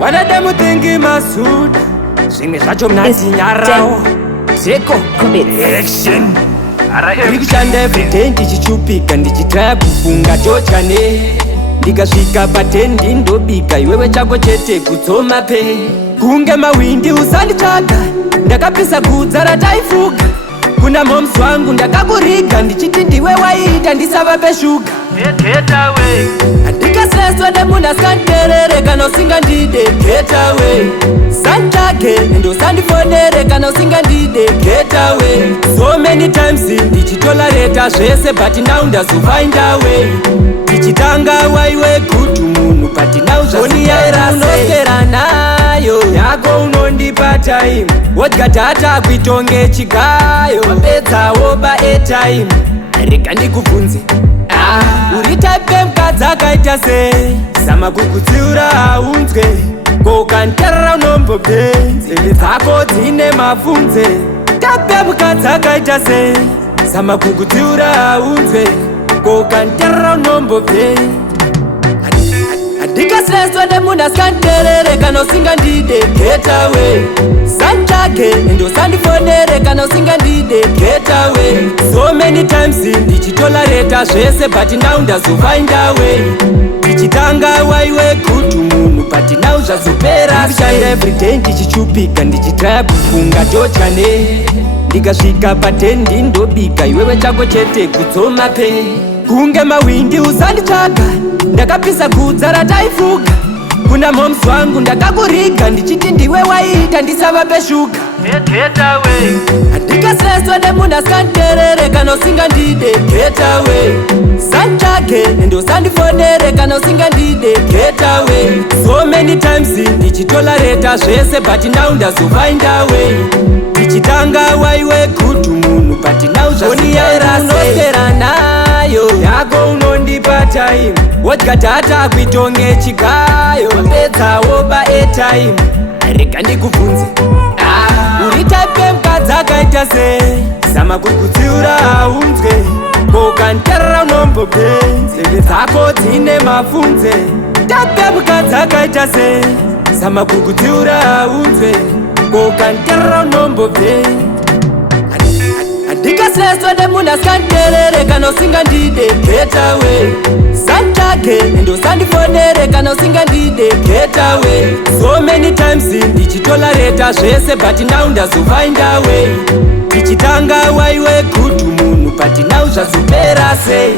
Wanada mutengi masuda zvimwe zvacho mnati nyarao Zeko action Ndikushanda everyday ndichichupika ndichitaya kufunga tochane Ndikasvika patendi ndobika iwewe chako chete kutsoma pe Kunge mawindi usanditsvaga ndakapisa gudza rataifuga Kuna moms wangu ndakakuriga ndichiti ndiwe waita ndisava peshuga Ndikasreswa nemunhu asikandiderere kana usingandide get away Sanditsvage endo usandifonere kana usingandide get away So many times ndichitolareta zvese but now ndazofind a way Ndichitanga waiwe good munhu but now zvazvoniyairazera nayo yako unondipa time wodya data kuitonge chigayo wapedzawo paairtime rega ndikubvunze uri type mukadzi akaita sei zama kukutsiura haunzwe kokanterera unombopenzi nzeve dzako dzine mabvunze type mukadzi akaita sei zama kukutsiura haunzwe kokanterera unombopenzi Ndikasreswa nemunhu asikandiderere kana usingandide get away Sanditsvage endo usandifonere kana usingandide get away So many times ndichitolareta zvese but now ndazofind a way Ndichitanga waiwe good munhu but now zvazopera Ndikushanda everyday ndichichupika ndichitaya kufunga tochane Ndikasvika patendi ndobika iwewe chako chete kutsoma pe Kunge mawindi usanditsvaga ndakapisa gudza rataifuga Kuna moms wangu ndakakuriga ndichiti ndiwe waita ndisava peshuga Ndikasreswa nemunhu asikandiderere kana usingandide get away Sanditsvage endo usandifonere kana usingandide get away So many times ndichitolareta zvese but now ndazofind a way Ndichitanga waiwe good munhu but now zvazvoniyairazera nayo yako unondipa time wodya data kuitonge chigayo wapedzawo paairtime rega ndikubvunze uri type mukadzi akaita sei zama kukutsiura haunzwe kokanterera unombopenzi nzeve dzako dzine mabvunze type mukadzi akaita sei zama kukutsiura haunzwe kokanterera unombopenzi Ndikasreswa nemunhu asikandiderere kana usingandide get away Sanditsvage endo usandifonere kana usingandide get away So many times ndichitolareta zvese but now ndazofind a way Ndichitanga waiwe good munhu but now zvazopera sei